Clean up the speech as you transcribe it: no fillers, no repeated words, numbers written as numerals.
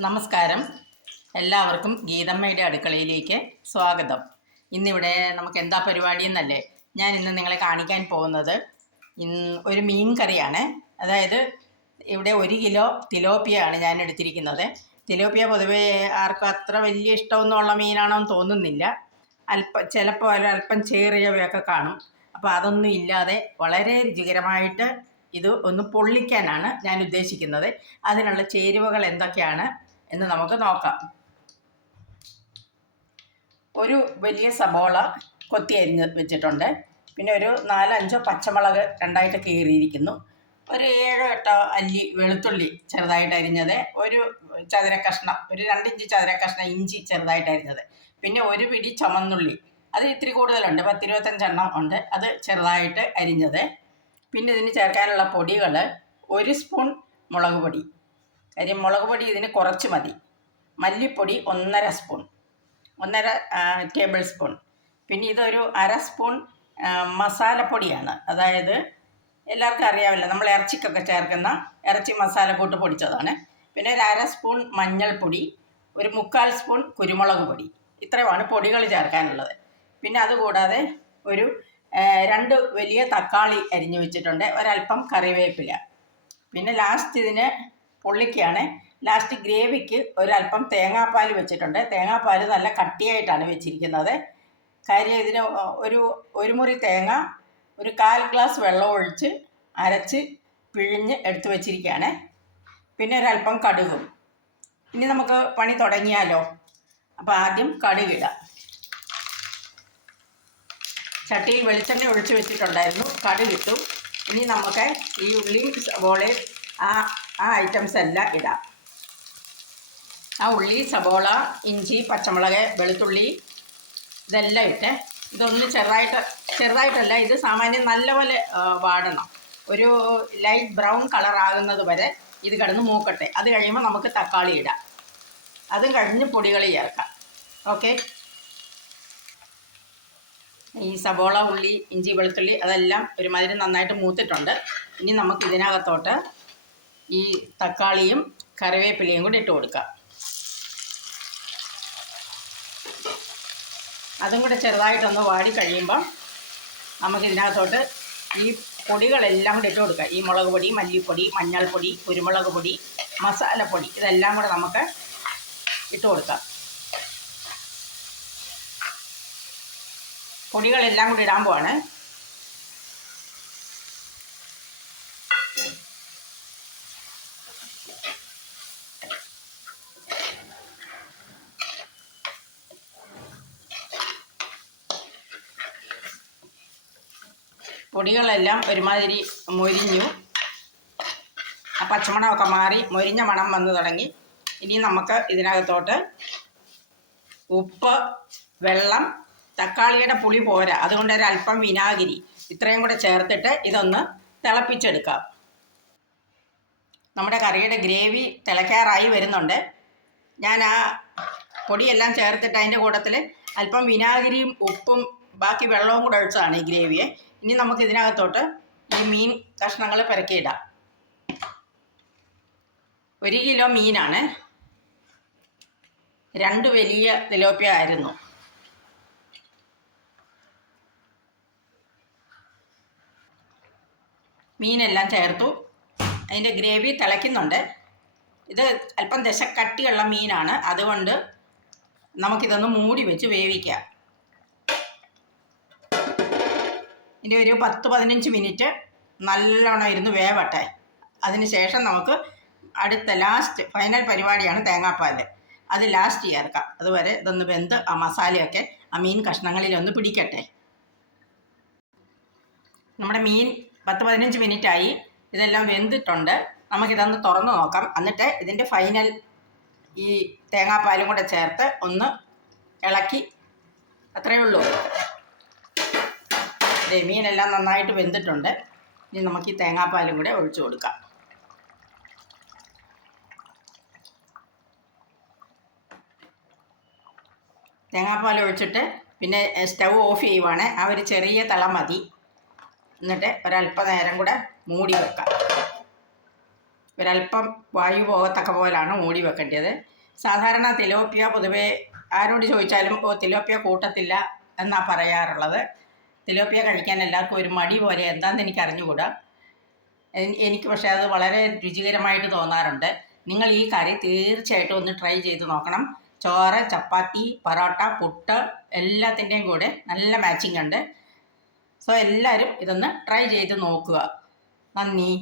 നമസ്കാരം. എല്ലാവർക്കും ഗീതമ്മയുടെ അടുക്കളയിലേക്ക് സ്വാഗതം. ഇന്നിവിടെ നമുക്ക് എന്താ പരിപാടി എന്നല്ലേ ഞാൻ ഇന്ന് നിങ്ങളെ കാണിക്കാൻ പോകുന്നത്. ഒരു മീൻ കറിയാണ്. അതായത് ഇവിടെ 1 കിലോ തിലോപ്പിയാണ് ഞാൻ എടുത്തിരിക്കുന്നത്. തിലോപ്പിയ പൊതുവേ ആർക്കും അത്ര വലിയ ഇഷ്ടമൊന്നുമുള്ള മീനാണെന്ന് തോന്നുന്നില്ല. ചിലപ്പോൾ ഒരല്പം ചേറിയവയൊക്കെ കാണും. അപ്പോൾ അതൊന്നും ഇല്ലാതെ വളരെ രുചികരമായിട്ട് ഇത് ഒന്ന് പൊള്ളിക്കാനാണ് ഞാൻ ഉദ്ദേശിക്കുന്നത്. അതിനുള്ള ചേരുവകൾ എന്തൊക്കെയാണ് എന്ന് നമുക്ക് നോക്കാം. ഒരു വലിയ സബോള കൊത്തി അരിഞ്ഞ് വെച്ചിട്ടുണ്ട്. പിന്നെ ഒരു 4-5 പച്ചമുളക് രണ്ടായിട്ട് കീറിയിരിക്കുന്നു. ഒരു 7-8 അല്ലി വെളുത്തുള്ളി ചെറുതായിട്ട് അരിഞ്ഞത്, ഒരു 2 ഇഞ്ച് ചതുര കഷ്ണം ഇഞ്ചി ചെറുതായിട്ട് അരിഞ്ഞത്, പിന്നെ ഒരു പിടി ചുമന്നുള്ളി, അത് ഇത്തിരി കൂടുതലുണ്ട്, 10-25 എണ്ണം ഉണ്ട്, അത് ചെറുതായിട്ട് അരിഞ്ഞത്. പിന്നെ ഇതിന് ചേർക്കാനുള്ള പൊടികൾ: 1 സ്പൂൺ മുളക് പൊടി, കാര്യം മുളക് പൊടി ഇതിന് കുറച്ച് മതി. മല്ലിപ്പൊടി 1.5 സ്പൂൺ, 1.5 ടേബിൾ സ്പൂൺ. പിന്നെ ഇതൊരു 1/2 സ്പൂൺ മസാലപ്പൊടിയാണ്. അതായത് എല്ലാവർക്കും അറിയാമല്ലോ, നമ്മൾ ഇറച്ചിക്കൊക്കെ ചേർക്കുന്ന ഇറച്ചി മസാലക്കൂട്ട് പൊടിച്ചതാണ്. പിന്നെ ഒരു 1/2 സ്പൂൺ മഞ്ഞൾപ്പൊടി, ഒരു 3/4 സ്പൂൺ കുരുമുളക് പൊടി. ഇത്രയുമാണ് പൊടികൾ ചേർക്കാനുള്ളത്. പിന്നെ അതുകൂടാതെ ഒരു 2 വലിയ തക്കാളി അരിഞ്ഞു വെച്ചിട്ടുണ്ട്, ഒരല്പം കറിവേപ്പില. പിന്നെ ലാസ്റ്റ് ഇതിന് പൊള്ളിക്കുകയാണ്. ലാസ്റ്റ് ഗ്രേവിക്ക് ഒരല്പം തേങ്ങാപ്പാൽ വെച്ചിട്ടുണ്ട്. തേങ്ങാപ്പാൽ നല്ല കട്ടിയായിട്ടാണ് വെച്ചിരിക്കുന്നത്. കാര്യം ഇതിന് ഒരു മുറി തേങ്ങ ഒരു 1/4 ഗ്ലാസ് വെള്ളം ഒഴിച്ച് അരച്ച് പിഴിഞ്ഞ് എടുത്തു വെച്ചിരിക്കുകയാണ്. പിന്നെ ഒരല്പം കടുകും. ഇനി നമുക്ക് പണി തുടങ്ങിയാലോ. അപ്പോൾ ആദ്യം കടുകിടാം. ചട്ടിയിൽ വെളിച്ചെണ്ണ ഒഴിച്ച് വെച്ചിട്ടുണ്ടായിരുന്നു, കടുകിട്ടു. ഇനി നമുക്ക് ഈ ഉള്ളിയും സബോളയും ആ ഐറ്റംസ് എല്ലാം ഇടാം. ആ ഉള്ളി, സബോള, ഇഞ്ചി, പച്ചമുളക്, വെളുത്തുള്ളി ഇതെല്ലാം ഇട്ട് ഇതൊന്ന് ചെറുതായിട്ടല്ല, ഇത് സാമാന്യം നല്ലപോലെ വാടണം. ഒരു ലൈറ്റ് ബ്രൗൺ കളർ ആകുന്നത് വരെ ഇത് കിടന്ന് മൂക്കട്ടെ. അത് കഴിയുമ്പോൾ നമുക്ക് തക്കാളി ഇടാം. അതും കഴിഞ്ഞ് പൊടികൾ ചേർക്കാം. ഓക്കെ. ഈ സബോള, ഉള്ളി, ഇഞ്ചി, വെളുത്തുള്ളി അതെല്ലാം ഒരുമാതിരി നന്നായിട്ട് മൂത്തിട്ടുണ്ട്. ഇനി നമുക്ക് ഇതിനകത്തോട്ട് ഈ തക്കാളിയും കറിവേപ്പിലയും കൂടി ഇട്ട് കൊടുക്കാം. അതും കൂടെ ചെറുതായിട്ടൊന്ന് വാടി കഴിയുമ്പം നമുക്കിതിനകത്തോട്ട് ഈ പൊടികളെല്ലാം കൂടി ഇട്ട് കൊടുക്കാം. ഈ മുളക് പൊടി, മല്ലിപ്പൊടി, മഞ്ഞൾപ്പൊടി, കുരുമുളക് പൊടി, മസാലപ്പൊടി ഇതെല്ലാം കൂടെ നമുക്ക് ഇട്ട് കൊടുക്കാം. പൊടികളെല്ലാം കൂടി ഇടാൻ പോവാണ്. പൊടികളെല്ലാം ഒരുമാതിരി മൊരിഞ്ഞു. ആ പച്ചമണമൊക്കെ മാറി മൊരിഞ്ഞ മണം വന്നു തുടങ്ങി. ഇനി നമുക്ക് ഇതിനകത്തോട്ട് ഉപ്പ്, വെള്ളം, തക്കാളിയുടെ പുളി പോരാ, അതുകൊണ്ട് ഒരല്പം വിനാഗിരി ഇത്രയും കൂടെ ചേർത്തിട്ട് ഇതൊന്ന് തിളപ്പിച്ചെടുക്കാം. നമ്മുടെ കറിയുടെ ഗ്രേവി തിളയ്ക്കാറായി വരുന്നുണ്ട്. ഞാൻ ആ പൊടിയെല്ലാം ചേർത്തിട്ട് അതിൻ്റെ കൂട്ടത്തിൽ അല്പം വിനാഗിരിയും ഉപ്പും ബാക്കി വെള്ളവും കൂടെ ഒഴിച്ചതാണ് ഈ ഗ്രേവിയെ. ഇനി നമുക്ക് ഇതിനകത്തോട്ട് ഈ മീൻ കഷ്ണങ്ങൾ പെരക്കിയിടാം. 1 കിലോ മീനാണ്. 2 വലിയ തിലോപ്പിയ ആയിരുന്നു. മീനെല്ലാം ചേർത്തു. അതിൻ്റെ ഗ്രേവി തിളയ്ക്കുന്നുണ്ട്. ഇത് അല്പം കട്ടിയുള്ള മീനാണ്, അതുകൊണ്ട് നമുക്കിതൊന്ന് മൂടി വെച്ച് വേവിക്കാം. ഇനി ഒരു 10-15 മിനിറ്റ് നല്ലോണം ഇരുന്ന് വേവട്ടെ. അതിന് ശേഷം നമുക്ക് അടുത്ത ലാസ്റ്റ് ഫൈനൽ പരിപാടിയാണ് തേങ്ങാപ്പാൽ. അത് ലാസ്റ്റ് ചേർക്കാം. അതുവരെ ഇതൊന്ന് വെന്ത് ആ മസാലയൊക്കെ ആ മീൻ കഷ്ണങ്ങളിലൊന്ന് പിടിക്കട്ടെ. നമ്മുടെ മീൻ 10-15 മിനിറ്റായി. ഇതെല്ലാം വെന്തിട്ടുണ്ട്. നമുക്കിതൊന്ന് തുറന്ന് നോക്കാം. എന്നിട്ട് ഇതിൻ്റെ ഫൈനൽ ഈ തേങ്ങാപ്പാലും കൂടെ ചേർത്ത് ഒന്ന് ഇളക്കി, അത്രയേ ഉള്ളൂ. മീനെല്ലാം നന്നായിട്ട് വെന്തിട്ടുണ്ട്. ഇനി നമുക്ക് ഈ തേങ്ങാപ്പാലും കൂടെ ഒഴിച്ചു കൊടുക്കാം. തേങ്ങാപ്പാൽ ഒഴിച്ചിട്ട് പിന്നെ സ്റ്റൗ ഓഫ് ചെയ്യുവാണ്. ആ ഒരു ചെറിയ തിള മതി. എന്നിട്ട് ഒരല്പനേരം കൂടെ മൂടി വെക്കാം. ഒരല്പം വായു പോകത്തക്ക പോലാണ് മൂടി വെക്കേണ്ടത്. സാധാരണ തിലോപ്പിയ പൊതുവേ ആരോട് ചോദിച്ചാലും തിലോപ്പിയ കൂട്ടത്തില്ല എന്നാണ് പറയാറുള്ളത്. തിലോപ്പിയ കഴിക്കാൻ എല്ലാവർക്കും ഒരു മടി പോലെ, എന്താണെന്ന് എനിക്ക് അറിഞ്ഞുകൂടാ. എനിക്ക് പക്ഷേ അത് വളരെ രുചികരമായിട്ട് തോന്നാറുണ്ട്. നിങ്ങൾ ഈ കറി തീർച്ചയായിട്ടും ഒന്ന് ട്രൈ ചെയ്ത് നോക്കണം. ചോറ്, ചപ്പാത്തി, പൊറോട്ട, പുട്ട് എല്ലാത്തിൻ്റെയും കൂടെ നല്ല മാച്ചിങ് ഉണ്ട്. സോ എല്ലാവരും ഇതൊന്ന് ട്രൈ ചെയ്ത് നോക്കുക. നന്ദി.